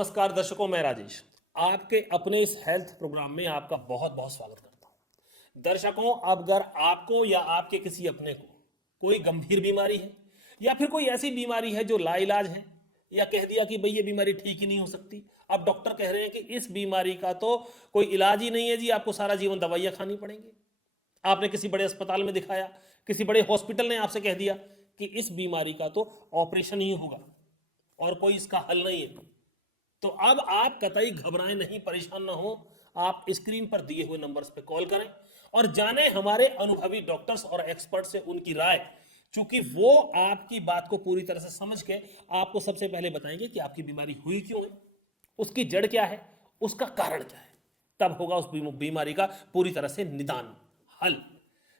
नमस्कार दर्शकों, मैं राजेश आपके अपने इस हेल्थ प्रोग्राम में आपका बहुत बहुत स्वागत करता हूं। दर्शकों, अगर आपको या आपके किसी अपने को कोई गंभीर बीमारी है या फिर कोई ऐसी बीमारी है जो लाइलाज है, या कह दिया कि भाई ये बीमारी ठीक ही नहीं हो सकती, अब डॉक्टर कह रहे हैं कि इस बीमारी का तो कोई इलाज ही नहीं है जी, आपको सारा जीवन दवाइयाँ खानी पड़ेंगी। आपने किसी बड़े अस्पताल में दिखाया, किसी बड़े हॉस्पिटल ने आपसे कह दिया कि इस बीमारी का तो ऑपरेशन ही होगा और कोई इसका हल नहीं है, तो अब आप कतई घबराएं नहीं, परेशान ना हो। आप स्क्रीन पर दिए हुए नंबर्स पे कॉल करें और जानें हमारे अनुभवी डॉक्टर्स और एक्सपर्ट से उनकी राय, क्योंकि वो आपकी बात को पूरी तरह से समझ के आपको सबसे पहले बताएंगे कि आपकी बीमारी हुई क्यों है, उसकी जड़ क्या है, उसका कारण क्या है। तब होगा उस बीमारी का पूरी तरह से निदान, हल।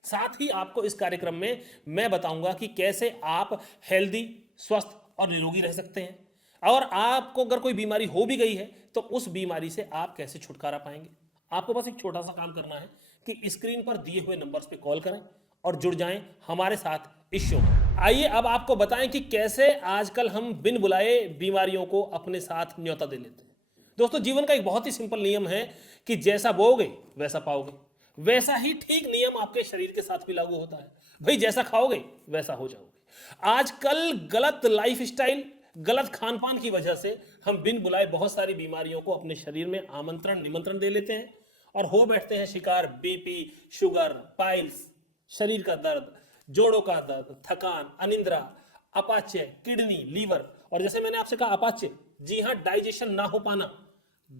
साथ ही आपको इस कार्यक्रम में मैं बताऊंगा कि कैसे आप हेल्दी, स्वस्थ और निरोगी रह सकते हैं, और आपको अगर कोई बीमारी हो भी गई है तो उस बीमारी से आप कैसे छुटकारा पाएंगे। आपको बस एक छोटा सा काम करना है कि स्क्रीन पर दिए हुए नंबर्स पे कॉल करें और जुड़ जाएं हमारे साथ इस शो में। आइए अब आपको बताएं कि कैसे आजकल हम बिन बुलाए बीमारियों को अपने साथ न्योता दे लेते हैं। दोस्तों, जीवन का एक बहुत ही सिंपल नियम है कि जैसा बोओगे वैसा पाओगे। वैसा ही ठीक नियम आपके शरीर के साथ भी लागू होता है। भाई, जैसा खाओगे वैसा हो जाओगे। आजकल गलत लाइफस्टाइल, गलत खान पान की वजह से हम बिन बुलाए बहुत सारी बीमारियों को अपने शरीर में आमंत्रण निमंत्रण दे लेते हैं और हो बैठते हैं शिकार बीपी, शुगर, पाइल्स, शरीर का दर्द, जोड़ों का दर्द, थकान, अनिद्रा, अपाच्य, किडनी, लीवर, और जैसे मैंने आपसे कहा अपाच्य, जी हाँ, डाइजेशन ना हो पाना,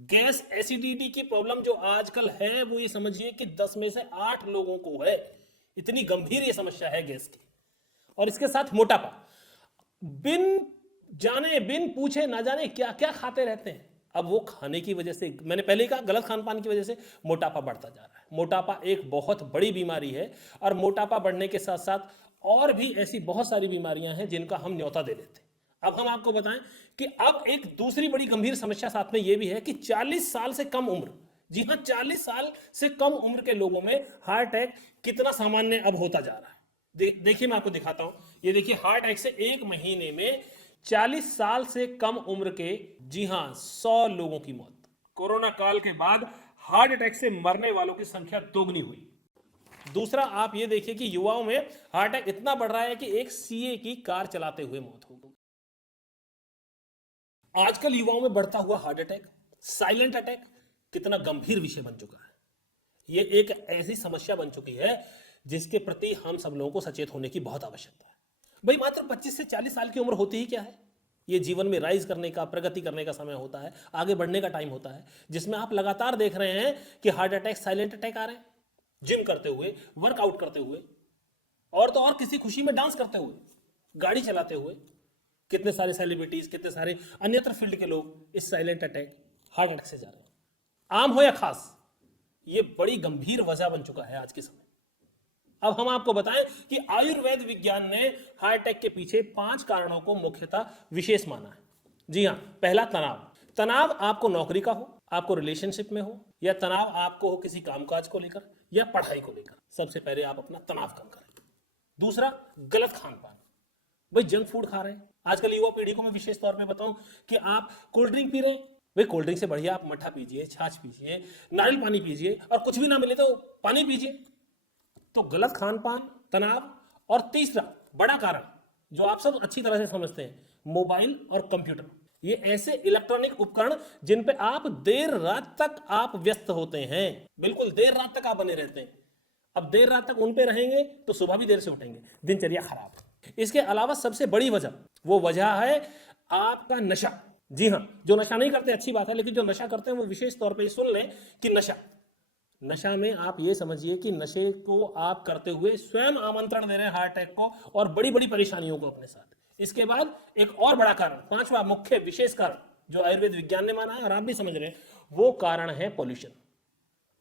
गैस, एसिडिटी की प्रॉब्लम जो आजकल है वो ये समझिए कि 10 में से 8 लोगों को है। इतनी गंभीर ये समस्या है गैस की। और इसके साथ मोटापा, बिन जाने बिन पूछे ना जाने क्या क्या खाते रहते हैं। अब वो खाने की वजह से, मैंने पहले ही कहा, गलत खान पान की वजह से मोटापा बढ़ता जा रहा है। मोटापा एक बहुत बड़ी बीमारी है और मोटापा बढ़ने के साथ साथ और भी ऐसी बहुत सारी बीमारियां हैं जिनका हम न्योता दे लेते हैं। अब हम आपको बताएं कि अब एक दूसरी बड़ी गंभीर समस्या साथ में यह भी है कि 40 साल से कम उम्र, जी हाँ, 40 साल से कम उम्र के लोगों में हार्ट अटैक कितना सामान्य अब होता जा रहा है। देखिए, मैं आपको दिखाता हूं। ये देखिए, हार्ट अटैक से एक महीने में 40 साल से कम उम्र के, जी हां, 100 लोगों की मौत। कोरोना काल के बाद हार्ट अटैक से मरने वालों की संख्या दोगुनी हुई। दूसरा, आप ये देखिए कि युवाओं में हार्ट अटैक इतना बढ़ रहा है कि एक सीए की कार चलाते हुए मौत हो गई। आजकल युवाओं में बढ़ता हुआ हार्ट अटैक, साइलेंट अटैक, कितना गंभीर विषय बन चुका है। ये एक ऐसी समस्या बन चुकी है जिसके प्रति हम सब लोगों को सचेत होने की बहुत आवश्यकता है। भाई, मात्र 25 से 40 साल की उम्र होती ही क्या है? ये जीवन में राइज करने का, प्रगति करने का समय होता है, आगे बढ़ने का टाइम होता है, जिसमें आप लगातार देख रहे हैं कि हार्ट अटैक, साइलेंट अटैक आ रहे हैं। जिम करते हुए, वर्कआउट करते हुए, और तो और किसी खुशी में डांस करते हुए, गाड़ी चलाते हुए, कितने सारे सेलिब्रिटीज, कितने सारे अन्यत्र फील्ड के लोग इस साइलेंट अटैक, हार्ट अटैक से जा रहे हैं। आम हो या खास, ये बड़ी गंभीर वजह बन चुका है आज के समय। अब हम आपको बताएं कि आयुर्वेद विज्ञान ने हार्ट अटैक के पीछे 5 कारणों को मुख्यतः विशेष माना है। जी हां, पहला, तनाव। तनाव आपको नौकरी का हो, आपको रिलेशनशिप में हो, या तनाव आपको हो किसी कामकाज को लेकर या पढ़ाई को लेकर, सबसे पहले आप अपना तनाव कम करें। दूसरा, गलत खान पान। भाई, जंक फूड खा रहे हैं। आजकल युवा पीढ़ी को मैं विशेष तौर पे बताऊं कि आप कोल्ड ड्रिंक पी रहे हैं। भाई, कोल्ड ड्रिंक से बढ़िया आप मट्ठा पीजिए, छाछ पीजिए, नारियल पानी पीजिए, और कुछ भी ना मिले तो पानी पीजिए। तो गलत खान पान, तनाव। और तीसरा बड़ा कारण जो आप सब अच्छी तरह से समझते हैं, मोबाइल और कंप्यूटर। ये ऐसे इलेक्ट्रॉनिक उपकरण जिन पे आप देर रात तक आप व्यस्त होते हैं, बिल्कुल देर रात तक आप बने रहते हैं। अब देर रात तक उन पे रहेंगे तो सुबह भी देर से उठेंगे, दिनचर्या खराब। इसके अलावा सबसे बड़ी वजह, वो वजह है आपका नशा। जी हाँ, जो नशा नहीं करते अच्छी बात है, लेकिन जो नशा करते हैं वो विशेष तौर पे सुन लें कि नशा में आप ये समझिए कि नशे को आप करते हुए स्वयं आमंत्रण दे रहे हैं हार्ट अटैक को और बड़ी बड़ी परेशानियों को अपने साथ। इसके बाद एक और बड़ा कारण, 5वां मुख्य विशेष कारण जो आयुर्वेद विज्ञान ने माना है और आप भी समझ रहे हैं, वो कारण है पॉल्यूशन।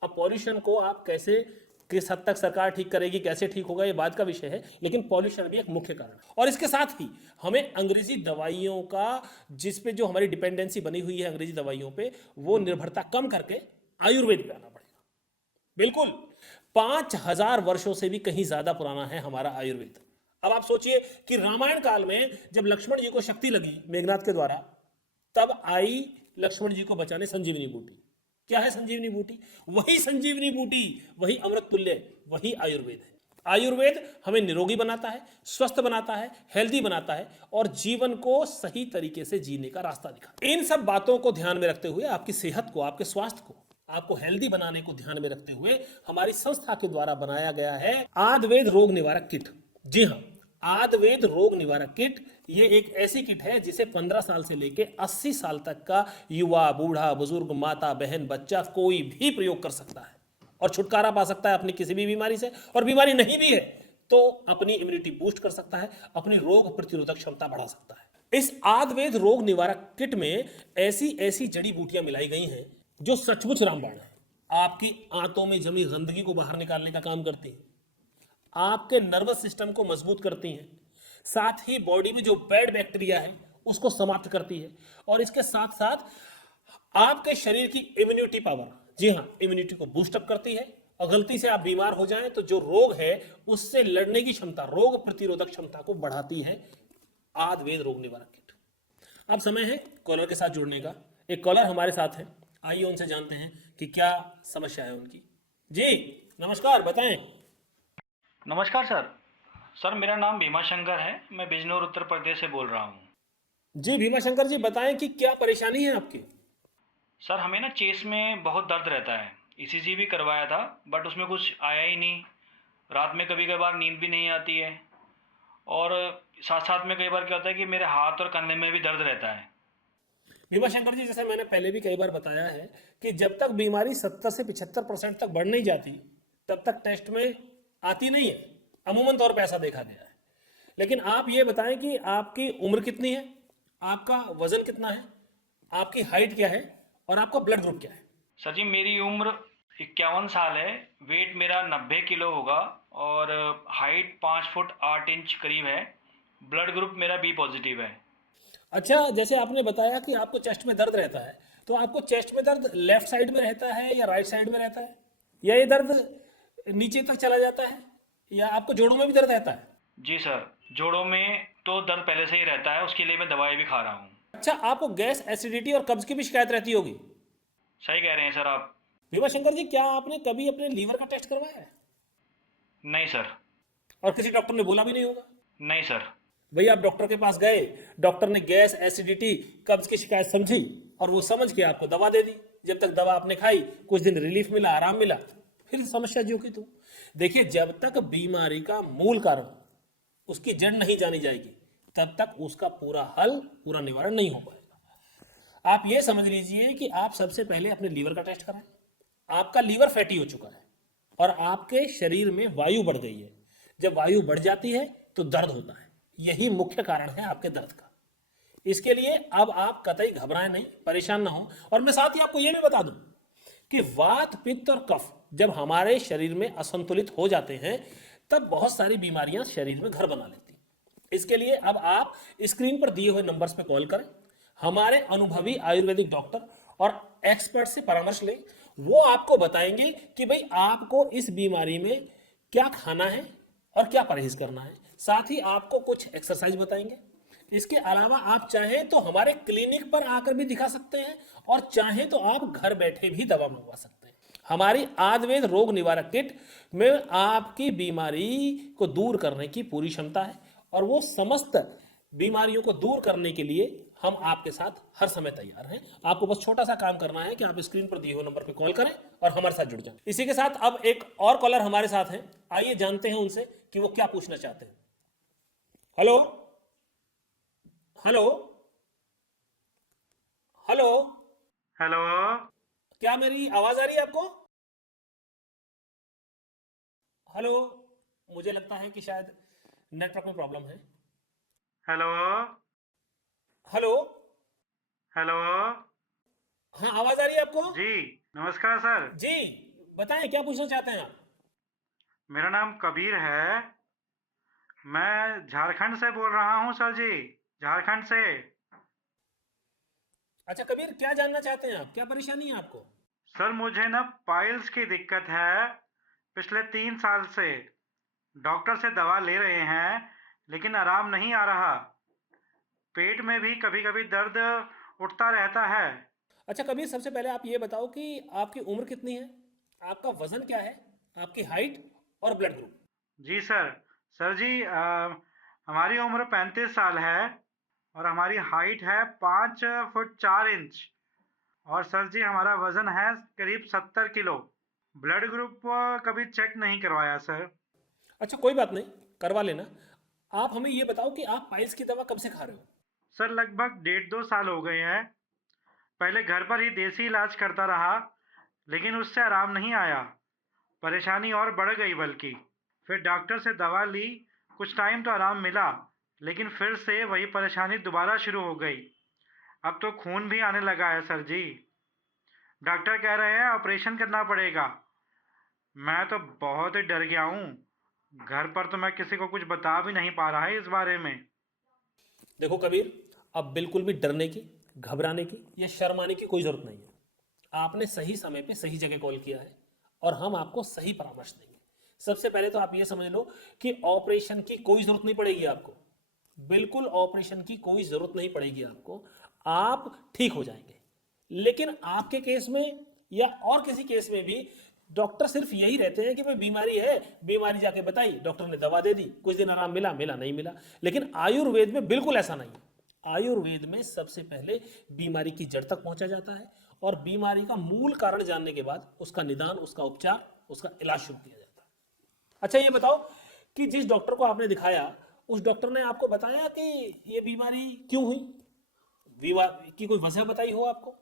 अब पॉल्यूशन को आप कैसे, किस हद तक सरकार ठीक करेगी, कैसे ठीक होगा, ये बात का विषय है, लेकिन पॉल्यूशन भी एक मुख्य कारण है। और इसके साथ ही हमें अंग्रेजी दवाइयों का, जिस पे जो हमारी डिपेंडेंसी बनी हुई है अंग्रेजी दवाइयों पे, वो निर्भरता कम करके आयुर्वेद पे आना पड़ेगा। बिल्कुल, 5000 वर्षों से भी कहीं ज्यादा पुराना है हमारा आयुर्वेद। अब आप सोचिए कि रामायण काल में जब लक्ष्मण जी को शक्ति लगी मेघनाथ के द्वारा, तब आई लक्ष्मण जी को बचाने संजीवनी बूटी। क्या है संजीवनी बूटी? वही संजीवनी बूटी, वही अमृत तुल्य, वही आयुर्वेद है। आयुर्वेद हमें निरोगी बनाता है, स्वस्थ बनाता है, हेल्दी बनाता है और जीवन को सही तरीके से जीने का रास्ता दिखाता है। इन सब बातों को ध्यान में रखते हुए आपकी सेहत को, आपके स्वास्थ्य को, आपको हेल्दी बनाने को ध्यान में रखते हुए हमारी संस्था के द्वारा बनाया गया है आयुर्वेद रोग निवारक किट। जी हाँ, आयुर्वेद रोग निवारक किट ये एक ऐसी किट है जिसे 15 साल से लेकर 80 साल तक का युवा, बूढ़ा, बुजुर्ग, माता, बहन, बच्चा कोई भी प्रयोग कर सकता है और छुटकारा पा सकता है अपनी किसी भी बीमारी से। और बीमारी नहीं भी है तो अपनी इम्यूनिटी बूस्ट कर सकता है, अपनी रोग प्रतिरोधक क्षमता बढ़ा सकता है। इस आयुर्वेद रोग निवारक किट में ऐसी ऐसी जड़ी बूटियां मिलाई गई हैं जो सचमुच रामबाण है। आपकी आंतों में जमी गंदगी को बाहर निकालने का काम करती है, आपके नर्वस सिस्टम को मजबूत करती हैं, साथ ही बॉडी में जो बैड बैक्टीरिया है उसको समाप्त करती है और इसके साथ साथ आपके शरीर की इम्यूनिटी पावर, जी हाँ, इम्यूनिटी को बूस्टअप करती है। और गलती से आप बीमार हो जाएं तो जो रोग है उससे लड़ने की क्षमता, रोग प्रतिरोधक क्षमता को बढ़ाती है आयुर्वेद रोग निवारक किट। अब समय है कॉलर के साथ जुड़ने का। एक कॉलर हमारे साथ है, आइए उनसे जानते हैं कि क्या समस्या है उनकी। जी नमस्कार, बताएं। नमस्कार सर। सर मेरा नाम भीमा शंकर है, मैं बिजनौर उत्तर प्रदेश से बोल रहा हूँ। जी भीमा शंकर जी, बताएं कि क्या परेशानी है आपकी। सर हमें ना चेस्ट में बहुत दर्द रहता है। ईसीजी भी करवाया था बट उसमें कुछ आया ही नहीं। रात में कभी कभार नींद भी नहीं आती है और साथ साथ में कई बार क्या होता है कि मेरे हाथ और कंधे में भी दर्द रहता है। भीमा शंकर जी, जैसे मैंने पहले भी कई बार बताया है कि जब तक बीमारी 70 से 75% तक बढ़ नहीं जाती तब तक टेस्ट में आती नहीं है, अमूमन तौर पे ऐसा देखा गया है। लेकिन आप ये बताएं कि आपकी उम्र कितनी है, आपका वजन कितना है, आपकी हाइट क्या है और आपका ब्लड ग्रुप क्या है। सर जी मेरी उम्र 51 साल है, वेट मेरा 90 किलो होगा और हाइट 5 फुट 8 इंच करीब है। ब्लड ग्रुप मेरा बी पॉजिटिव है। अच्छा, जैसे आपने बताया कि आपको चेस्ट में दर्द रहता है, तो आपको चेस्ट में दर्द लेफ्ट साइड में रहता है या राइट साइड में रहता है, या ये दर्द नीचे तक चला जाता है, या आपको जोड़ों में भी दर्द रहता है। जी सर, जोड़ों में तो दर्द पहले से ही रहता है, उसके लिए मैं दवाई भी खा रहा हूँ। अच्छा, आपको गैस, एसिडिटी और कब्ज की भी शिकायत रहती होगी। सही कह रहे हैं सर आप। भीमा शंकर जी, क्या आपने कभी अपने लीवर का टेस्ट करवाया है? नहीं सर। और किसी डॉक्टर ने बोला भी नहीं होगा। नहीं सर। भाई आप डॉक्टर के पास गए, डॉक्टर ने गैस, एसिडिटी, कब्ज की शिकायत समझी और वो समझ के आपको दवा दे दी। जब तक दवा आपने खाई, कुछ दिन रिलीफ मिला, आराम मिला, फिर समस्या जो की तो। देखिए, जब तक बीमारी का मूल कारण, उसकी जड़ नहीं जानी जाएगी, तब तक उसका पूरा हल, पूरा निवारण नहीं हो पाएगा। आप ये समझ लीजिए कि आप सबसे पहले अपने लीवर का टेस्ट कराएं। आपका लीवर फैटी हो चुका है और आपके शरीर में वायु बढ़ गई है। जब वायु बढ़ जाती है तो दर्द होता है, यही मुख्य कारण है आपके दर्द का। इसके लिए अब आप कतई घबराएं नहीं, परेशान ना हो। और मैं साथ ही आपको यह भी बता दूं कि वात, पित्त और कफ जब हमारे शरीर में असंतुलित हो जाते हैं तब बहुत सारी बीमारियां शरीर में घर बना लेती हैं। इसके लिए अब आप स्क्रीन पर दिए हुए नंबर्स पर कॉल करें, हमारे अनुभवी आयुर्वेदिक डॉक्टर और एक्सपर्ट से परामर्श लें। वो आपको बताएंगे कि भाई आपको इस बीमारी में क्या खाना है और क्या परहेज करना है। साथ ही आपको कुछ एक्सरसाइज बताएंगे। इसके अलावा आप चाहें तो हमारे क्लिनिक पर आकर भी दिखा सकते हैं और चाहें तो आप घर बैठे भी दवा मंगवा सकते हैं। हमारी आयुर्वेद रोग निवारक किट में आपकी बीमारी को दूर करने की पूरी क्षमता है और वो समस्त बीमारियों को दूर करने के लिए हम आपके साथ हर समय तैयार हैं। आपको बस छोटा सा काम करना है कि आप स्क्रीन पर दिए हुए नंबर पर कॉल करें और हमारे साथ जुड़ जाएं। इसी के साथ अब एक और कॉलर हमारे साथ हैं, आइए जानते हैं उनसे कि वो क्या पूछना चाहते हैं। Hello hello hello, hello. क्या मेरी आवाज आ रही है आपको? हेलो, मुझे लगता है कि शायद नेटवर्क में प्रॉब्लम है। हेलो। Hello, hello. हाँ आवाज आ रही है आपको? जी नमस्कार सर। जी बताएं, क्या पूछना चाहते हैं आप? मेरा नाम कबीर है, मैं झारखंड से बोल रहा हूँ सर जी, झारखंड से। अच्छा कबीर, क्या जानना चाहते हैं आप, क्या परेशानी है आपको? सर मुझे ना पाइल्स की दिक्कत है, पिछले 3 साल से डॉक्टर से दवा ले रहे हैं लेकिन आराम नहीं आ रहा। पेट में भी कभी कभी दर्द उठता रहता है। अच्छा कबीर, सबसे पहले आप ये बताओ कि आपकी उम्र कितनी है, आपका वजन क्या है, आपकी हाइट और ब्लड ग्रुप। जी सर। सर जी, हमारी उम्र 35 साल है और हमारी हाइट है 5 फुट 4 इंच। और सर जी हमारा वजन है करीब 70 किलो। ब्लड ग्रुप कभी चेक नहीं करवाया सर। अच्छा कोई बात नहीं, करवा लेना। आप हमें ये बताओ कि आप पाइल्स की दवा कब से खा रहे हो। सर लगभग 1.5 2 साल हो गए हैं। पहले घर पर ही देसी इलाज करता रहा, लेकिन उससे आराम नहीं आया। परेशानी और बढ़ गई बल्कि। फिर डॉक्टर से दवा ली, कुछ टाइम तो आराम मिला, लेकिन फिर से वही परेशानी दोबारा शुरू हो गई। अब तो खून भी आने लगा है सर जी। डॉक्टर कह रहे हैं ऑपरेशन करना पड़ेगा। मैं तो बहुत ही डर गया हूँ। घर पर तो मैं किसी को कुछ बता भी नहीं पा रहा है इस बारे में। देखो कबीर, अब बिल्कुल भी डरने की, घबराने की या शर्माने की कोई ज़रूरत नहीं है। आपने सही समय पे सही जगह कॉल किया है और हम आपको सही परामर्श देंगे। सबसे पहले तो आप ये समझ लो कि ऑपरेशन की कोई ज़रूरत नहीं पड़ेगी आपको। बिल्कुल ऑपरेशन की कोई ज़रूरत नहीं पड़ेगी आपको। आप ठीक हो जाएंगे। लेकिन आपके केस में या और किसी केस में भी डॉक्टर सिर्फ यही रहते हैं कि भाई बीमारी है, बीमारी जाके बताई, डॉक्टर ने दवा दे दी, कुछ दिन आराम मिला, मिला नहीं मिला। लेकिन आयुर्वेद में बिल्कुल ऐसा नहीं है। आयुर्वेद में सबसे पहले बीमारी की जड़ तक पहुंचा जाता है और बीमारी का मूल कारण जानने के बाद उसका निदान, उसका उपचार, उसका इलाज शुरू किया जाता है। अच्छा ये बताओ कि जिस डॉक्टर को आपने दिखाया, उस डॉक्टर ने आपको बताया कि ये बीमारी क्यों हुई, बीमारी की कोई वजह बताई हो आपको,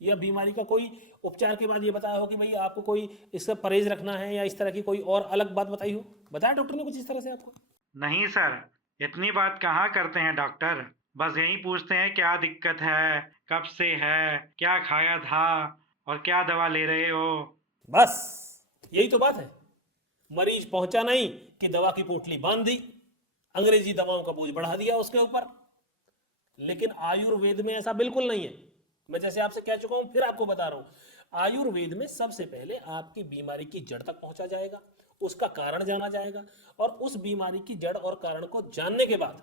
या बीमारी का कोई उपचार के बाद ये बताया हो कि भाई आपको कोई इसका परहेज रखना है, या इस तरह की कोई और अलग बात बताई हो? बताया डॉक्टर ने कुछ इस तरह से आपको? नहीं सर, इतनी बात कहाँ करते हैं डॉक्टर। बस यही पूछते हैं क्या दिक्कत है, कब से है, क्या खाया था और क्या दवा ले रहे हो। बस यही तो बात है। मरीज पहुंचा नहीं कि दवा की पोटली बांध दी, अंग्रेजी दवाओं का बोझ बढ़ा दिया उसके ऊपर। लेकिन आयुर्वेद में ऐसा बिल्कुल नहीं है। मैं जैसे आपसे कह चुका हूं, फिर आपको बता रहा हूं। आयुर्वेद में सबसे पहले आपकी बीमारी की जड़ तक पहुंचा जाएगा, उसका कारण जाना जाएगा, और उस बीमारी की जड़ और कारण को जानने के बाद,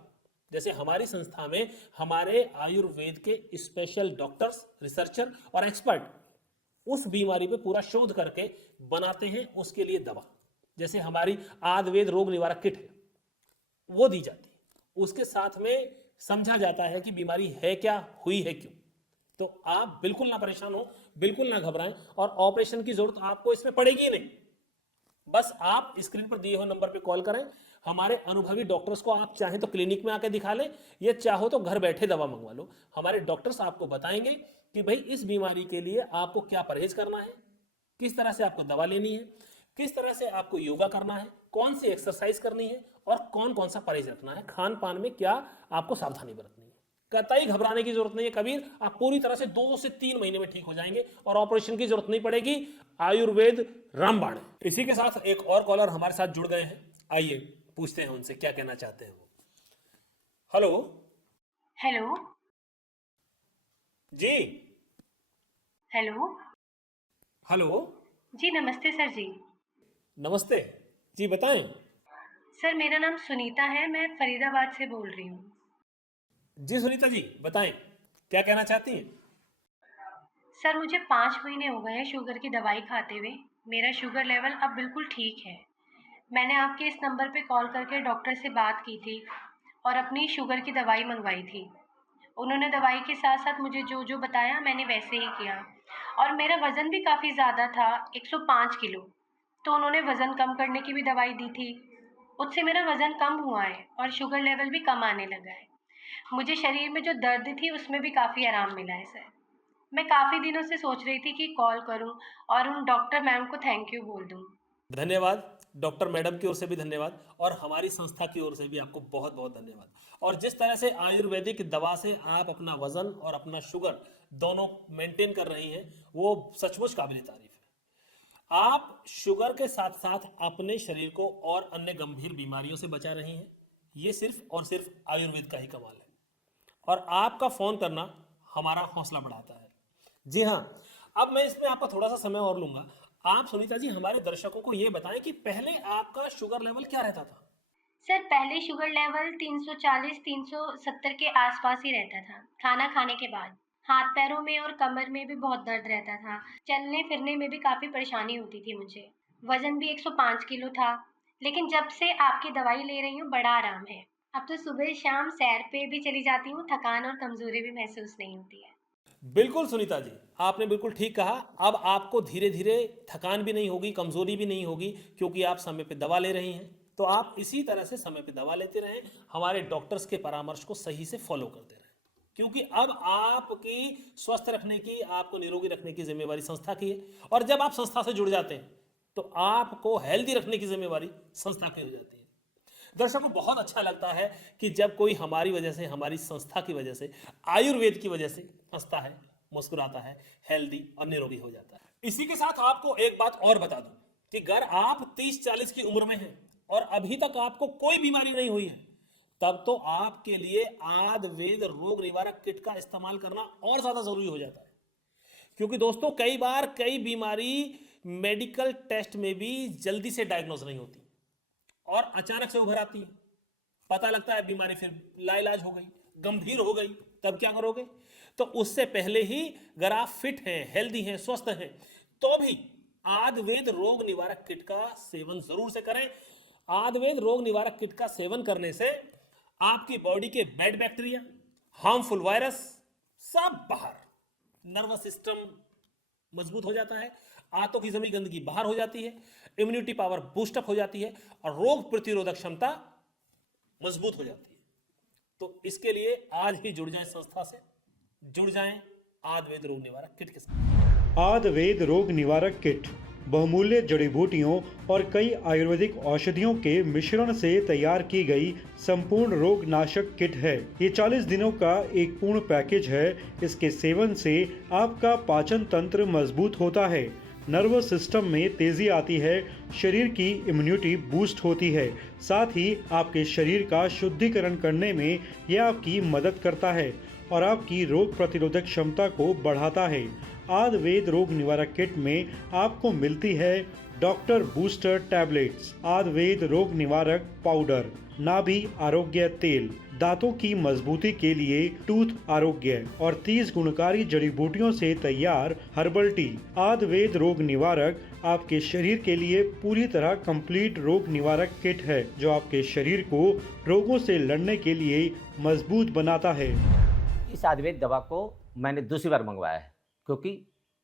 जैसे हमारी संस्था में हमारे आयुर्वेद के स्पेशल डॉक्टर्स, रिसर्चर और एक्सपर्ट उस बीमारी पे पूरा शोध करके बनाते हैं उसके लिए दवा। जैसे हमारी आयुर्वेद रोग निवारक किट है, वो दी जाती है। उसके साथ में समझा जाता है कि बीमारी है क्या, हुई है क्यों। तो आप बिल्कुल ना परेशान हो, बिल्कुल ना घबराएं, और ऑपरेशन की जरूरत आपको इसमें पड़ेगी ही नहीं। बस आप स्क्रीन पर दिए हुए नंबर पे कॉल करें। हमारे अनुभवी डॉक्टर्स को आप चाहें तो क्लिनिक में आके दिखा लें, या चाहो तो घर बैठे दवा मंगवा लो। हमारे डॉक्टर्स आपको बताएंगे कि भाई इस बीमारी के लिए आपको क्या परहेज करना है, किस तरह से आपको दवा लेनी है, किस तरह से आपको योगा करना है, कौन सी एक्सरसाइज करनी है, और कौन कौन सा परहेज रखना है, खान पान में क्या आपको सावधानी बरतनी है। कतई घबराने की जरूरत नहीं है कबीर, आप पूरी तरह से 2 से 3 महीने में ठीक हो जाएंगे और ऑपरेशन की जरूरत नहीं पड़ेगी। आयुर्वेद रामबाण है। इसी के साथ एक और कॉलर हमारे साथ जुड़ गए हैं, आइए पूछते हैं उनसे क्या कहना चाहते हैं वो। हेलो। हेलो। जी। हेलो। हेलो। जी नमस्ते सर जी। नमस्ते जी, बताएं। सर मेरा नाम सुनीता है, मैं फरीदाबाद से बोल रही हूँ। जी सुनीता जी, बताएं क्या कहना चाहती हैं। सर मुझे 5 महीने हो गए हैं शुगर की दवाई खाते हुए। मेरा शुगर लेवल अब बिल्कुल ठीक है। मैंने आपके इस नंबर पे कॉल करके डॉक्टर से बात की थी और अपनी शुगर की दवाई मंगवाई थी। उन्होंने दवाई के साथ साथ मुझे जो जो बताया मैंने वैसे ही किया, और मेरा वज़न भी काफ़ी ज़्यादा था, 105 किलो। तो उन्होंने वज़न कम करने की भी दवाई दी थी। उससे मेरा वज़न कम हुआ है और शुगर लेवल भी कम आने लगा है। मुझे शरीर में जो दर्द थी उसमें भी काफ़ी आराम मिला है सर। मैं काफ़ी दिनों से सोच रही थी कि कॉल करूं और उन डॉक्टर मैम को थैंक यू बोल दूं। धन्यवाद, डॉक्टर मैडम की ओर से भी धन्यवाद, और हमारी संस्था की ओर से भी आपको बहुत बहुत धन्यवाद। और जिस तरह से आयुर्वेदिक दवा से आप अपना वजन और अपना शुगर दोनों मेंटेन कर रही हैं, वो सचमुच काबिल तारीफ है। आप शुगर के साथ साथ अपने शरीर को और अन्य गंभीर बीमारियों से बचा रही हैं। ये सिर्फ और सिर्फ आयुर्वेद का ही कमाल है, और आपका फोन करना हमारा हौसला बढ़ाता है। जी हाँ, अब मैं इसमें आपका थोड़ा सा समय और लूंगा। आप सुनीता जी हमारे दर्शकों को ये बताएं कि पहले आपका शुगर लेवल क्या रहता था। सर पहले शुगर लेवल 340-370 के आसपास ही रहता था, खाना खाने के बाद। हाथ पैरों में और कमर में भी बहुत दर्द रहता था। चलने फिरने में भी काफ़ी परेशानी होती थी मुझे। वज़न भी 105 किलो था, लेकिन जब से आपकी दवाई ले रही हूँ बड़ा आराम है। अब तो सुबह शाम सैर पे भी चली जाती हूँ, थकान और कमज़ोरी भी महसूस नहीं होती है। बिल्कुल सुनीता जी, आपने बिल्कुल ठीक कहा। अब आपको धीरे धीरे थकान भी नहीं होगी, कमजोरी भी नहीं होगी, क्योंकि आप समय पे दवा ले रही हैं। तो आप इसी तरह से समय पे दवा लेते रहें, हमारे डॉक्टर्स के परामर्श को सही से फॉलो करते रहें, क्योंकि अब आपकी स्वस्थ रखने की, आपको निरोगी रखने की जिम्मेवारी संस्था की है। और जब आप संस्था से जुड़ जाते हैं तो आपको हेल्दी रखने की जिम्मेवारी संस्था की हो जाती है। दर्शकों, बहुत अच्छा लगता है कि जब कोई हमारी वजह से, हमारी संस्था की वजह से, आयुर्वेद की वजह से हंसता है, मुस्कुराता है, हेल्दी और निरोगी हो जाता है। इसी के साथ आपको एक बात और बता दूं कि अगर आप 30-40 की उम्र में हैं और अभी तक आपको कोई बीमारी नहीं हुई है, तब तो आपके लिए आयुर्वेद रोग निवारक किट का इस्तेमाल करना और ज्यादा जरूरी हो जाता है। क्योंकि दोस्तों, कई बार कई बीमारी मेडिकल टेस्ट में भी जल्दी से डायग्नोज नहीं होती और अचानक से उभर आती है। पता लगता है बीमारी फिर लाइलाज हो गई, गंभीर हो गई, तब क्या करोगे? तो उससे पहले ही अगर आप फिट हैं, हेल्दी हैं, स्वस्थ हैं, तो भी आयुर्वेद रोग निवारक किट का सेवन जरूर से करें। आयुर्वेद रोग निवारक किट का सेवन करने से आपकी बॉडी के बैड बैक्टीरिया, हार्मफुल वायरस सब बाहर, नर्वस सिस्टम मजबूत हो जाता है, आंतों की जमी गंदगी बाहर हो जाती है, इम्यूनिटी पावर बूस्टअप हो जाती है और रोग प्रतिरोधक क्षमता मजबूत हो जाती है। तो इसके लिए आज ही जुड़ जाएं संस्था से, जुड़ जाएं आयुर्वेद रोग निवारक किट के साथ। आयुर्वेद रोग निवारक किट बहुमूल्य जड़ी बूटियों और कई आयुर्वेदिक औषधियों के मिश्रण से तैयार की गई संपूर्ण रोग नाशक किट है। ये 40 दिनों का एक पूर्ण पैकेज है। इसके सेवन से आपका पाचन तंत्र मजबूत होता है, नर्वस सिस्टम में तेजी आती है, शरीर की इम्यूनिटी बूस्ट होती है, साथ ही आपके शरीर का शुद्धिकरण करने में यह आपकी मदद करता है और आपकी रोग प्रतिरोधक क्षमता को बढ़ाता है। आयुर्वेद रोग निवारक किट में आपको मिलती है डॉक्टर बूस्टर टैबलेट्स, आयुर्वेद रोग निवारक पाउडर, नाभि आरोग्य तेल, दांतों की मजबूती के लिए टूथ आरोग्य और 30 गुणकारी जड़ी बूटियों से तैयार हर्बल टी। आयुर्वेद रोग निवारक आपके शरीर के लिए पूरी तरह कंप्लीट रोग निवारक किट है, जो आपके शरीर को रोगों से लड़ने के लिए मजबूत बनाता है। इस आयुर्वेद दवा को मैंने दूसरी बार मंगवाया है, क्योंकि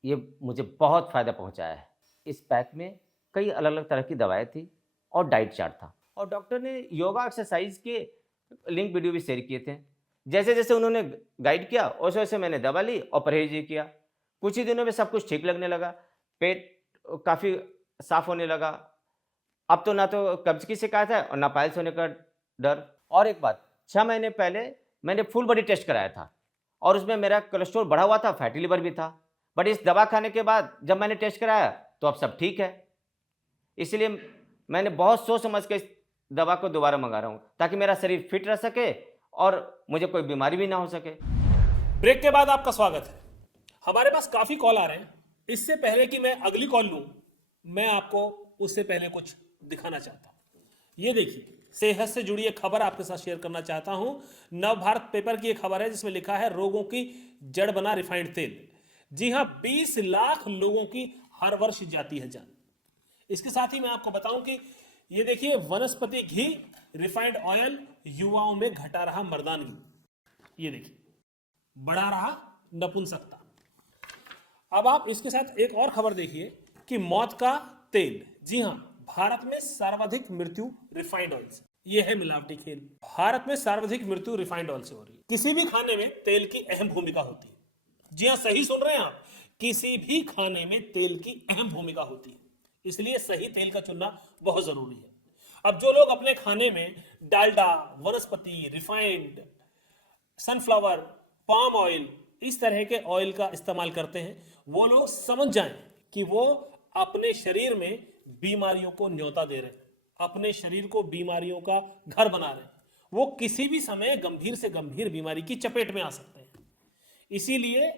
ये मुझे बहुत फ़ायदा पहुंचाया है। इस पैक में कई अलग अलग तरह की दवाएं थी और डाइट चार्ट था, और डॉक्टर ने योगा एक्सरसाइज के लिंक वीडियो भी शेयर किए थे। जैसे जैसे उन्होंने गाइड किया वैसे वैसे मैंने दवा ली और परहेज ही किया। कुछ ही दिनों में सब कुछ ठीक लगने लगा, पेट काफ़ी साफ होने लगा। अब तो ना तो कब्ज की शिकायत है और ना पाइल्स होने का डर। और एक बात, 6 महीने पहले मैंने फुल बॉडी टेस्ट कराया था और उसमें मेरा कोलेस्ट्रॉल बढ़ा हुआ था, फैटी लिवर भी था। बट इस दवा खाने के बाद जब मैंने टेस्ट कराया तो अब सब ठीक है। इसलिए मैंने बहुत सोच समझ के इस दवा को दोबारा मंगा रहा हूँ, ताकि मेरा शरीर फिट रह सके और मुझे कोई बीमारी भी ना हो सके। ब्रेक के बाद आपका स्वागत है। हमारे पास काफी कॉल आ रहे हैं। इससे पहले कि मैं अगली कॉल लूं, मैं आपको उससे पहले कुछ दिखाना चाहता हूं। ये देखिए, सेहत से जुड़ी एक खबर आपके साथ शेयर करना चाहता हूं। नवभारत पेपर की एक खबर है जिसमें लिखा है रोगों की जड़ बना रिफाइंड तेल। जी हां, 20 लाख लोगों की हर वर्ष जाती है जान। इसके साथ ही मैं आपको बताऊं कि ये देखिए, वनस्पति घी रिफाइंड ऑयल युवाओं में घटा रहा मर्दानगी। ये देखिए, बढ़ा रहा नपुंसकता। अब आप इसके साथ एक और खबर देखिए कि मौत का तेल। जी हां, भारत में सर्वाधिक मृत्यु रिफाइंड ऑयल से। यह है मिलावटी खेल। भारत में सर्वाधिक मृत्यु रिफाइंड ऑयल से हो रही है। किसी भी खाने में तेल की अहम भूमिका होती है। जी हां, सही सुन रहे हैं आप, किसी भी खाने में तेल की अहम भूमिका होती है। इसलिए सही तेल का चुनना बहुत जरूरी है। अब जो लोग अपने खाने में डालडा, वनस्पति, रिफाइंड, सनफ्लावर, पाम ऑयल, इस तरह के ऑयल का इस्तेमाल करते हैं, वो लोग समझ जाएं कि वो अपने शरीर में बीमारियों को न्योता दे रहे हैं, अपने शरीर को बीमारियों का घर बना रहे हैं। वो किसी भी समय गंभीर से गंभीर बीमारी की चपेट में आ सकते हैं। इसीलिए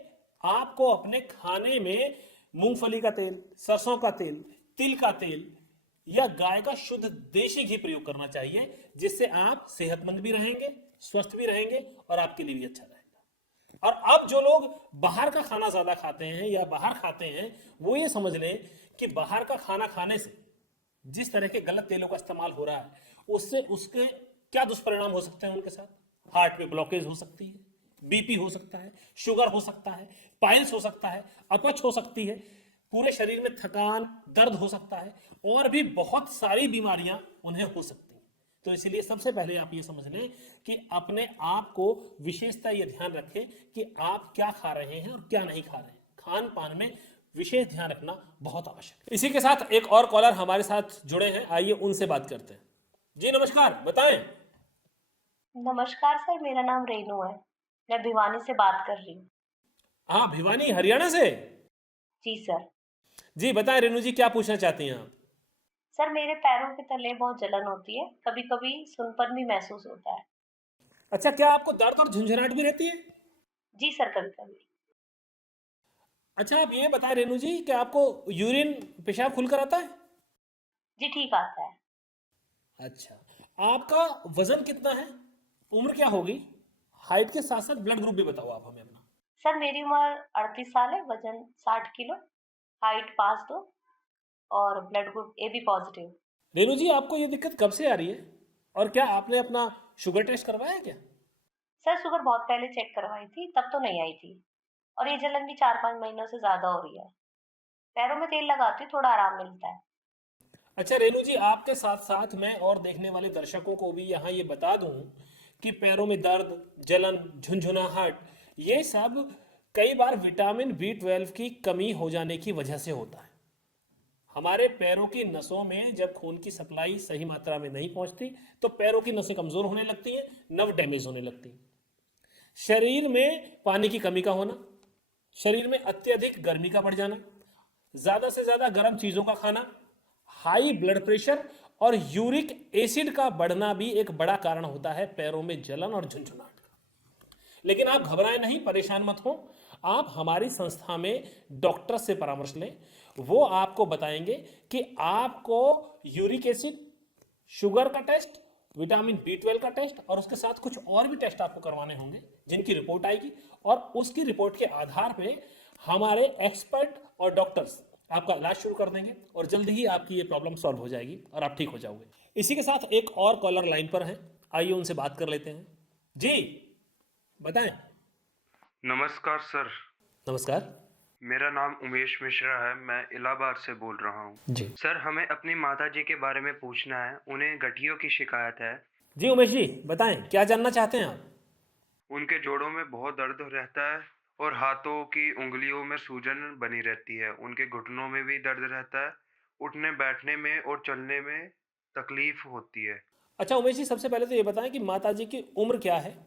आपको अपने खाने में मूंगफली का तेल, सरसों का तेल, तिल का तेल या गाय का शुद्ध देशी घी प्रयोग करना चाहिए, जिससे आप सेहतमंद भी रहेंगे, स्वस्थ भी रहेंगे और आपके लिए भी अच्छा रहेगा। और अब जो लोग बाहर का खाना ज्यादा खाते हैं या बाहर खाते हैं, वो ये समझ लें कि बाहर का खाना खाने से जिस तरह के गलत तेलों का इस्तेमाल हो रहा है, उससे उसके क्या दुष्परिणाम हो सकते हैं उनके साथ। हार्ट में ब्लॉकेज हो सकती है, बीपी हो सकता है, शुगर हो सकता है, पाइल्स हो सकता है, अपच हो सकती है, पूरे शरीर में थकान, दर्द हो सकता है, और भी बहुत सारी बीमारियां उन्हें हो सकती हैं। तो इसलिए सबसे पहले आप ये समझ लें कि अपने आप को विशेषता ये ध्यान रखें कि आप क्या खा रहे हैं और क्या नहीं खा रहे हैं। खान पान में विशेष ध्यान रखना बहुत आवश्यक है। इसी के साथ एक और कॉलर हमारे साथ जुड़े हैं, आइए उनसे बात करते हैं। जी नमस्कार, बताएं। नमस्कार सर, मेरा नाम रेनू है। मैं भिवानी से बात कर रही हूँ। हाँ, भिवानी हरियाणा से। जी सर। जी बताएं रेणु जी, क्या पूछना चाहती हैं आप। सर, मेरे पैरों के तले बहुत जलन होती है, कभी कभी सूनपन भी महसूस होता है। अच्छा, क्या आपको दर्द और झुंझुनाहट भी रहती है। जी सर, कभी कभी। अच्छा, आप ये बताएं रेणु जी, कि आपको यूरिन पेशाब खुलकर आता है। जी ठीक आता है। अच्छा, आपका वजन कितना है, उम्र क्या होगी, हाइट के साथ साथ ब्लड ग्रुप भी बताओ आप हमें अपना। सर, मेरी उम्र 38 साल है, वजन 60 किलो, हाइट 5'2" और blood group AB positive. Renu ji, आपको ये दिक्कत कब से आ रही है, और क्या आपने अपना शुगर टेस्ट करवाया है क्या। सर, शुगर बहुत पहले चेक करवाई थी, तब तो नहीं आई थी, और ये जलन भी 4-5 महीनों से ज्यादा हो रही है। पैरों में तेल लगाती हूँ, थोड़ा आराम मिलता है। अच्छा रेणु जी, आपके साथ साथ मैं और देखने वाले दर्शकों को भी यहाँ ये बता दूं कि पैरों में दर्द, जलन, झुंझुनाहट, ये सब कई बार विटामिन B12 की कमी हो जाने की वजह से होता है। हमारे पैरों की नसों में जब खून की सप्लाई सही मात्रा में नहीं पहुंचती, तो पैरों की नसें कमजोर होने लगती हैं, नर्व डैमेज होने लगती हैं। शरीर में पानी की कमी का होना, शरीर में अत्यधिक गर्मी का बढ़ जाना, ज्यादा से ज्यादा गर्म चीजों का खाना, हाई ब्लड प्रेशर और यूरिक एसिड का बढ़ना भी एक बड़ा कारण होता है पैरों में जलन और झुंझुनाहट का। लेकिन आप घबराएं नहीं, परेशान मत हो। आप हमारी संस्था में डॉक्टर से परामर्श लें, वो आपको बताएंगे कि आपको यूरिक एसिड, शुगर का टेस्ट, विटामिन B12 का टेस्ट, और उसके साथ कुछ और भी टेस्ट आपको करवाने होंगे, जिनकी रिपोर्ट आएगी, और उसकी रिपोर्ट के आधार पे हमारे एक्सपर्ट और डॉक्टर्स आपका इलाज शुरू कर देंगे, और जल्द ही आपकी ये प्रॉब्लम सॉल्व हो जाएगी और आप ठीक हो जाओगे। इसी के साथ एक और कॉलर लाइन पर हैं, आइए उनसे बात कर लेते हैं। जी बताएं। नमस्कार सर। नमस्कार। मेरा नाम उमेश मिश्रा है, मैं इलाहाबाद से बोल रहा हूँ। जी सर, हमें अपनी माता जी के बारे में पूछना है, उन्हें गठियों की शिकायत है। जी उमेश जी, बताएं क्या जानना चाहते हैं आप। उनके जोड़ों में बहुत दर्द रहता है और हाथों की उंगलियों में सूजन बनी रहती है। उनके घुटनों में भी दर्द रहता है, उठने बैठने में और चलने में तकलीफ होती है। अच्छा उमेश जी, सबसे पहले तो ये बताएं कि माता जी की उम्र क्या है,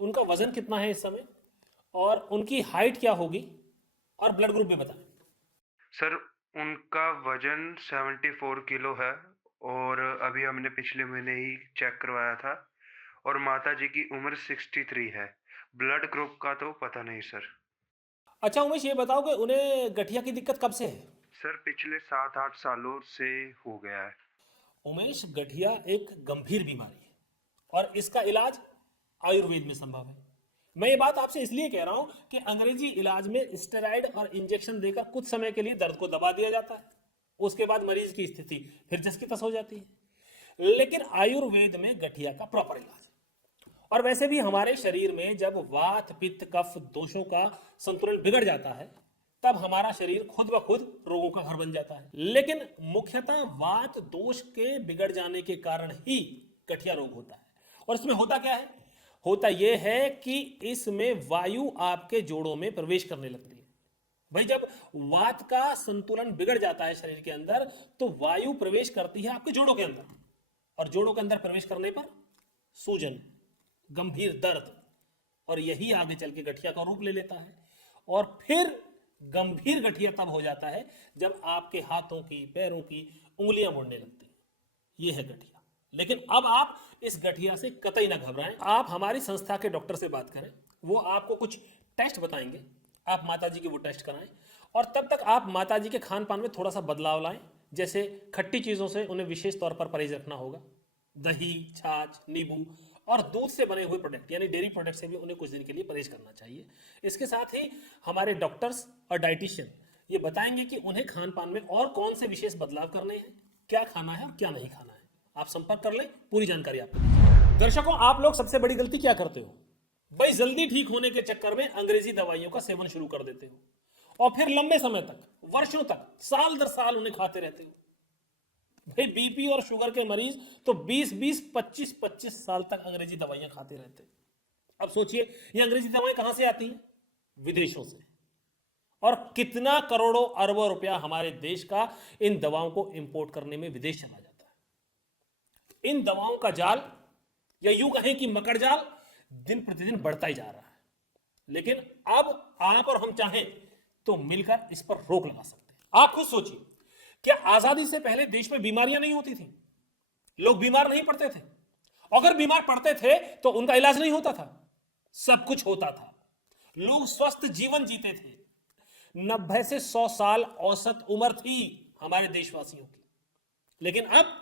उनका वजन कितना है इस समय, और उनकी हाइट क्या होगी, और ब्लड ग्रुप भी बताएं। सर, उनका वजन 74 किलो है, और अभी हमने पिछले महीने ही चेक करवाया था। और माता जी की उम्र 63 है। ब्लड ग्रुप का तो पता नहीं सर। अच्छा उमेश, ये बताओ कि उन्हें गठिया की दिक्कत कब से है। सर, पिछले 7-8 सालों से हो गया है। उमेश, गठिया एक गंभीर बीमारी है, और इसका इलाज आयुर्वेद में संभव है। मैं ये बात आपसे इसलिए कह रहा हूं कि अंग्रेजी इलाज में स्टेरॉइड और इंजेक्शन देकर कुछ समय के लिए दर्द को दबा दिया जाता है, उसके बाद मरीज की स्थिति फिर जस की तस हो जाती है। लेकिन आयुर्वेद में गठिया का प्रॉपर इलाज है। और वैसे भी हमारे शरीर में जब वात, पित्त, कफ दोषों का संतुलन बिगड़ जाता है, तब हमारा शरीर खुद ब खुद रोगों का घर बन जाता है। लेकिन मुख्यतः वात दोष के बिगड़ जाने के कारण ही गठिया रोग होता है। और इसमें होता क्या है, होता यह है कि इसमें वायु आपके जोड़ों में प्रवेश करने लगती है। भाई, जब वात का संतुलन बिगड़ जाता है शरीर के अंदर, तो वायु प्रवेश करती है आपके जोड़ों के अंदर, और जोड़ों के अंदर प्रवेश करने पर सूजन, गंभीर दर्द, और यही आगे चल के गठिया का रूप ले लेता है। और फिर गंभीर गठिया तब हो जाता है जब आपके हाथों की, पैरों की उंगलियां मुड़ने लगती हैं। यह है गठिया। लेकिन अब आप इस गठिया से कतई ना घबराएं, आप हमारी संस्था के डॉक्टर से बात करें, वो आपको कुछ टेस्ट बताएंगे, आप माता जी के वो टेस्ट कराएं, और तब तक आप माता जी के खान पान में थोड़ा सा बदलाव लाएं। जैसे खट्टी चीज़ों से उन्हें विशेष तौर पर परहेज रखना होगा, दही, छाछ, नींबू, और दूध से बने हुए प्रोडक्ट यानी डेयरी प्रोडक्ट से भी उन्हें कुछ दिन के लिए परहेज करना चाहिए। इसके साथ ही हमारे डॉक्टर्स और डाइटिशियन ये बताएंगे कि उन्हें खान पान में और कौन से विशेष बदलाव करने हैं, क्या खाना है और क्या नहीं खाना है। आप संपर्क कर लें, पूरी जानकारी आपको देंगे। दर्शकों, आप लोग सबसे बड़ी गलती क्या करते हो भाई? जल्दी ठीक होने के चक्कर में अंग्रेजी दवाइयों का सेवन शुरू कर देते हो और फिर लंबे समय तक, वर्षों तक, साल दर साल उन्हें खाते रहते हो। भाई बीपी और शुगर के मरीज तो 20-20, 25-25 साल तक अंग्रेजी दवाइयां खाते रहते हैं। अब सोचिए ये अंग्रेजी दवाएं कहां से आती हैं? विदेशों से। और कितना करोड़ों अरबों रुपया हमारे देश का इन दवाओं को इंपोर्ट करने में विदेश चला जाता है। इन दवाओं का जाल, या यूं कहें कि मकड़ जाल, दिन प्रतिदिन बढ़ता ही जा रहा है। लेकिन अब आप और हम चाहें तो मिलकर इस पर रोक लगा सकते हैं। आप खुद सोचिए, क्या आजादी से पहले देश में बीमारियां नहीं होती थी? लोग बीमार नहीं पड़ते थे? अगर बीमार पड़ते थे तो उनका इलाज नहीं होता था? सब कुछ होता था। लोग स्वस्थ जीवन जीते थे। 90 से 100 साल औसत उम्र थी हमारे देशवासियों की। लेकिन अब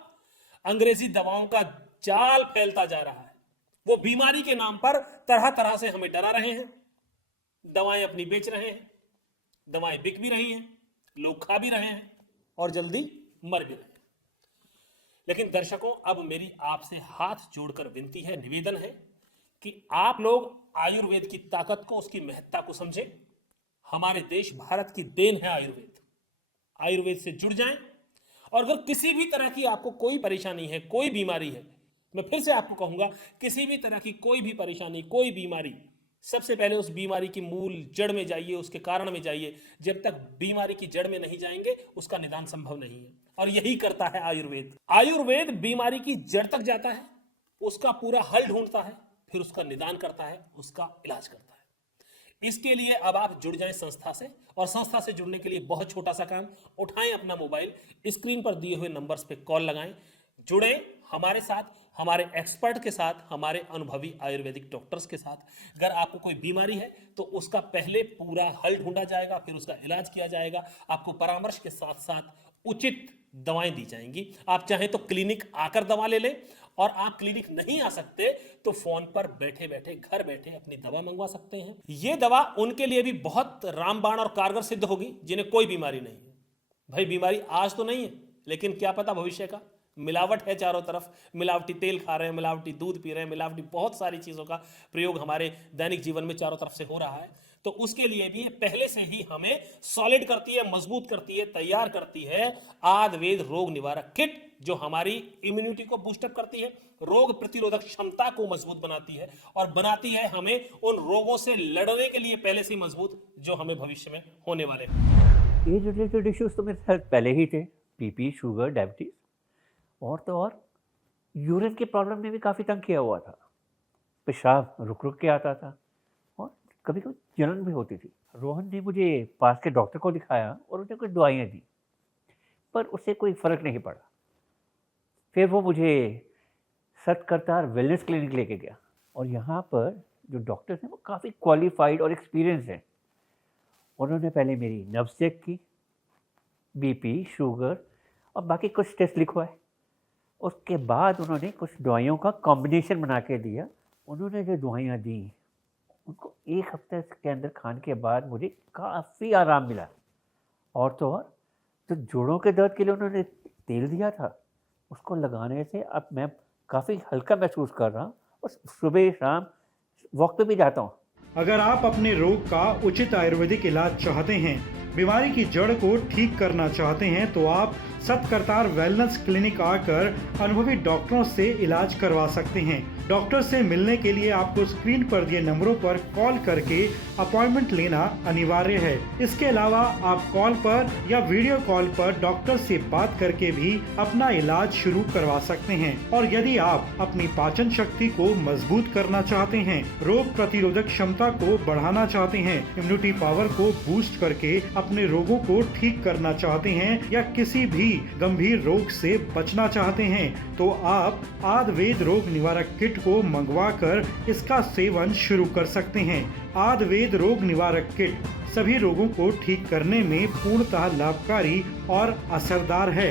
अंग्रेजी दवाओं का जाल फैलता जा रहा है। वो बीमारी के नाम पर तरह तरह से हमें डरा रहे हैं, दवाएं अपनी बेच रहे हैं, दवाएं बिक भी रही हैं, लोग खा भी रहे हैं और जल्दी मर भी रहे हैं। लेकिन दर्शकों, अब मेरी आपसे हाथ जोड़कर विनती है, निवेदन है कि आप लोग आयुर्वेद की ताकत को, उसकी महत्ता को समझें। हमारे देश भारत की देन है आयुर्वेद। आयुर्वेद से जुड़ जाएं और अगर किसी भी तरह की आपको कोई परेशानी है, कोई बीमारी है, मैं फिर से आपको कहूंगा, किसी भी तरह की कोई भी परेशानी, कोई बीमारी, सबसे पहले उस बीमारी की मूल जड़ में जाइए, उसके कारण में जाइए। जब तक बीमारी की जड़ में नहीं जाएंगे उसका निदान संभव नहीं है। और यही करता है आयुर्वेद। आयुर्वेद बीमारी की जड़ तक जाता है, उसका पूरा हल ढूंढता है, फिर उसका निदान करता है, उसका इलाज करता है। इसके लिए अब आप जुड़ जाएं संस्था से, और संस्था से जुड़ने के लिए बहुत छोटा सा काम, उठाएं अपना मोबाइल, स्क्रीन पर दिए हुए नंबर्स पे कॉल लगाएं, जुड़ें हमारे साथ, हमारे एक्सपर्ट के साथ, हमारे अनुभवी आयुर्वेदिक डॉक्टर्स के साथ। अगर आपको कोई बीमारी है तो उसका पहले पूरा हल ढूंढा जाएगा, फिर उसका इलाज किया जाएगा। आपको परामर्श के साथ साथ उचित दवाएं दी जाएंगी। आप चाहें तो क्लिनिक आकर दवा ले लें, और आप क्लिनिक नहीं आ सकते तो फोन पर बैठे बैठे, घर बैठे अपनी दवा मंगवा सकते हैं। ये दवा उनके लिए भी बहुत रामबाण और कारगर सिद्ध होगी जिन्हें कोई बीमारी नहीं है। भाई बीमारी आज तो नहीं है, लेकिन क्या पता भविष्य का। मिलावट है चारों तरफ, मिलावटी तेल खा रहे हैं, मिलावटी दूध पी रहे हैं, मिलावटी बहुत सारी चीज़ों का प्रयोग हमारे दैनिक जीवन में चारों तरफ से हो रहा है। तो उसके लिए भी पहले से ही हमें सॉलिड करती है, मजबूत करती है, तैयार करती है आयुर्वेद रोग निवारक किट, जो हमारी इम्यूनिटी को बूस्टअप करती है, रोग प्रतिरोधक क्षमता को मजबूत बनाती है, और बनाती है हमें उन रोगों से लड़ने के लिए पहले से मजबूत, जो हमें भविष्य में होने वाले हैं। ये रिलेटेड इश्यूज तो मेरे साथ पहले ही थे, बीपी, शुगर, डायबिटीज, और तो और यूरिन की प्रॉब्लम ने भी काफ़ी तंग किया हुआ था। पेशाब रुक रुक के आता था और कभी कभी जलन भी होती थी। रोहन ने मुझे पास के डॉक्टर को दिखाया और उन्हें कुछ दवाइयाँ दी, पर उससे कोई फ़र्क नहीं पड़ा। फिर वो मुझे सतकरतार वेलनेस क्लिनिक लेके गया, और यहाँ पर जो डॉक्टर्स हैं वो काफ़ी क्वालिफाइड और एक्सपीरियंस हैं। उन्होंने पहले मेरी नब्ज़ चेक की, बीपी, शुगर और बाकी कुछ टेस्ट लिखवाए। उसके बाद उन्होंने कुछ दवाइयों का कॉम्बिनेशन बना के दिया। उन्होंने जो दवाइयाँ दी उनको 1 हफ्ते के अंदर खाने के बाद मुझे काफ़ी आराम मिला। और तो और जो जोड़ों के दर्द के लिए उन्होंने तेल दिया था, उसको लगाने से अब मैं काफ़ी हल्का महसूस कर रहा हूँ, और सुबह शाम वॉक पे भी जाता हूँ। अगर आप अपने रोग का उचित आयुर्वेदिक इलाज चाहते हैं, बीमारी की जड़ को ठीक करना चाहते हैं, तो आप सतकरतार वेलनेस क्लिनिक आकर अनुभवी डॉक्टरों से इलाज करवा सकते हैं। डॉक्टर से मिलने के लिए आपको स्क्रीन पर दिए नंबरों पर कॉल करके अपॉइंटमेंट लेना अनिवार्य है। इसके अलावा आप कॉल पर या वीडियो कॉल पर डॉक्टर से बात करके भी अपना इलाज शुरू करवा सकते हैं। और यदि आप अपनी पाचन शक्ति को मजबूत करना चाहते हैं, रोग प्रतिरोधक क्षमता को बढ़ाना चाहते हैं, इम्यूनिटी पावर को बूस्ट करके अपने रोगों को ठीक करना चाहते हैं, या किसी भी गंभीर रोग से बचना चाहते हैं, तो आप आयुर्वेद रोग निवारक किट को मंगवा कर इसका सेवन शुरू कर सकते हैं। आयुर्वेद रोग निवारक किट सभी रोगों को ठीक करने में पूर्णतः लाभकारी और असरदार है।